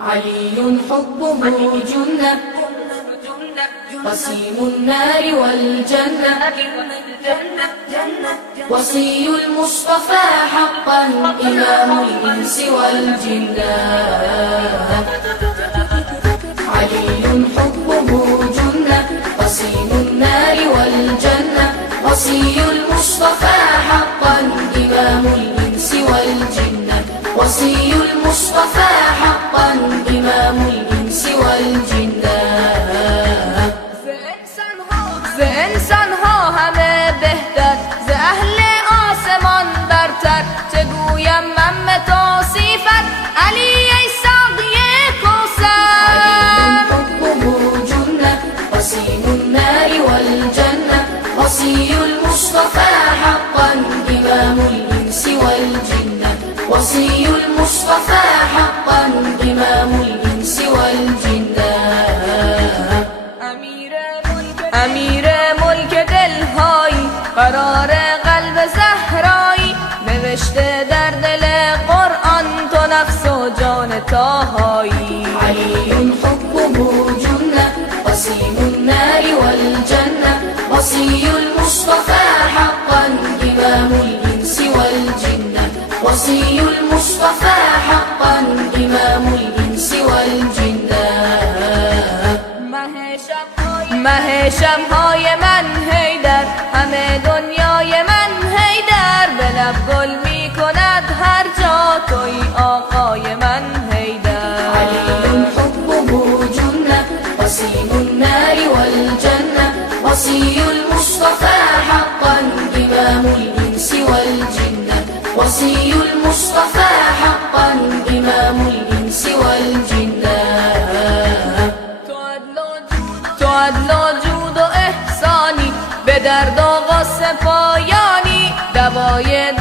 علي حبه جنة وسيم النار والجنة، وصي المصطفى حقا إمام الإنس والجنة. علي حبه جنة وسيم النار والجنة، وصي المصطفى حقا إمام الإنس والجنة، وصي المصطفى حقا إمام الإنس والجنة. ز انسان ها همه بهتر، ز اهل آسمان برتر، چه گویم من به توصیفت علی ای ساقی کوثر. علي حبه جنة وسيم النار والجنة، وصي المصطفى حقا إمام الإنس والجنة، وصي المصطفى حقا إمام الإنس والجنة. امیر ملک دلهایی، قرار قلب زهرایی، نوشته در دل قرآن تو نفس و جان طاهایی. علي حبه جنة وسيم النار والجنة، وصي المصطفى حقا إمام الإنس والجنة، وصي المصطفى حقا إمام الإنس والجنة. مه شب‌های من حیدر، همه دنیای من حیدر، به لب گل می کند هر جا توی آقای من حیدر. علي حبه جنة وسيم النار والجنة، وصي المصطفى حقا إمام الإنس والجنة، وصي المصطفى حقا إمام الإنس والجنة. تو عدل و جود و احسانی، به درد و غصه پایانی، دوای